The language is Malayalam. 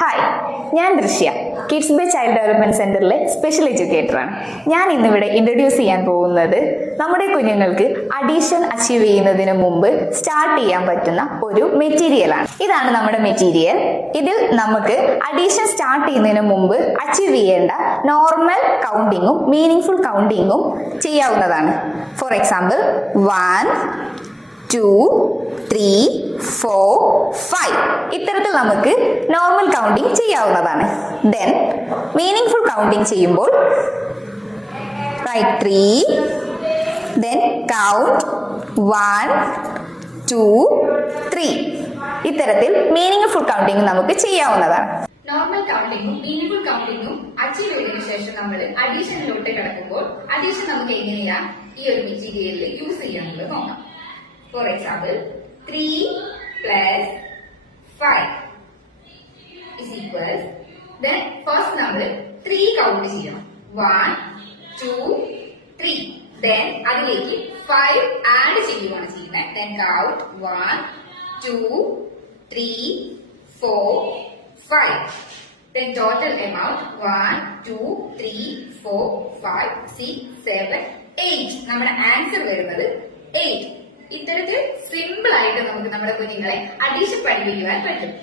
ഹായ്, ഞാൻ ദൃശ്യ, കിഡ്സ് ബേ ചൈൽഡ് ഡെവലപ്മെന്റ് സെന്ററിലെ സ്പെഷ്യൽ എഡ്യൂക്കേറ്ററാണ്. ഞാൻ ഇന്നിവിടെ ഇൻട്രൊഡ്യൂസ് ചെയ്യാൻ പോകുന്നത് നമ്മുടെ കുഞ്ഞുങ്ങൾക്ക് അഡീഷൻ അച്ചീവ് ചെയ്യുന്നതിന് മുമ്പ് സ്റ്റാർട്ട് ചെയ്യാൻ പറ്റുന്ന ഒരു മെറ്റീരിയലാണ്. ഇതാണ് നമ്മുടെ മെറ്റീരിയൽ. ഇതിൽ നമുക്ക് അഡീഷൻ സ്റ്റാർട്ട് ചെയ്യുന്നതിന് മുമ്പ് അച്ചീവ് ചെയ്യേണ്ട നോർമൽ കൗണ്ടിങ്ങും മീനിങ് ഫുൾ കൗണ്ടിങ്ങും ചെയ്യാവുന്നതാണ്. ഫോർ എക്സാമ്പിൾ 1, 2, 3, 4, 5 ഇത്തരത്തിൽ നമുക്ക് നോർമൽ കൗണ്ടിങ് ചെയ്യാവുന്നതാണ്. ദെൻ മീനിങ് ഫുൾ കൗണ്ടിങ് ചെയ്യുമ്പോൾ റൈറ്റ് 3, ദെൻ കൗണ്ട് 1, 2, 3 ഇത്തരത്തിൽ മീനിങ് ഫുൾ കൗണ്ടിങ് നമുക്ക് ചെയ്യാവുന്നതാണ്. നോർമൽ കൗണ്ടിങ്ങും മീനിങ് കൗണ്ടിങ്ങും അച്ചീവ് ചെയ്തതിനു ശേഷം നമ്മൾ അഡീഷനിലോട്ട് കിടക്കുമ്പോൾ അഡീഷൻ നമുക്ക് എങ്ങനെയാ ഈ ഒരു മെറ്റീരിയലിൽ യൂസ് ചെയ്യാന്നുള്ളത് നോക്കാം. For example 3 plus 5 is equals, then first നമ്മൾ 3 കൗണ്ട് ചെയ്യണം. 1, 2, 3 then അതിലേക്ക് 5 ആഡ് ചെയ്യുകയാണ് ചെയ്യുന്നത്. then count 1, 2, 3, 4, 5 then total amount 1, 2, 3, 4, 5, 6, 7, 8 നമ്മുടെ ആൻസർ വരുന്നത് 8. ഇത്തരത്തിൽ സിമ്പിൾ ആയിട്ട് നമുക്ക് നമ്മുടെ കുഞ്ഞുങ്ങളെ അഡീഷൻ പഠിപ്പിക്കുവാൻ പറ്റും.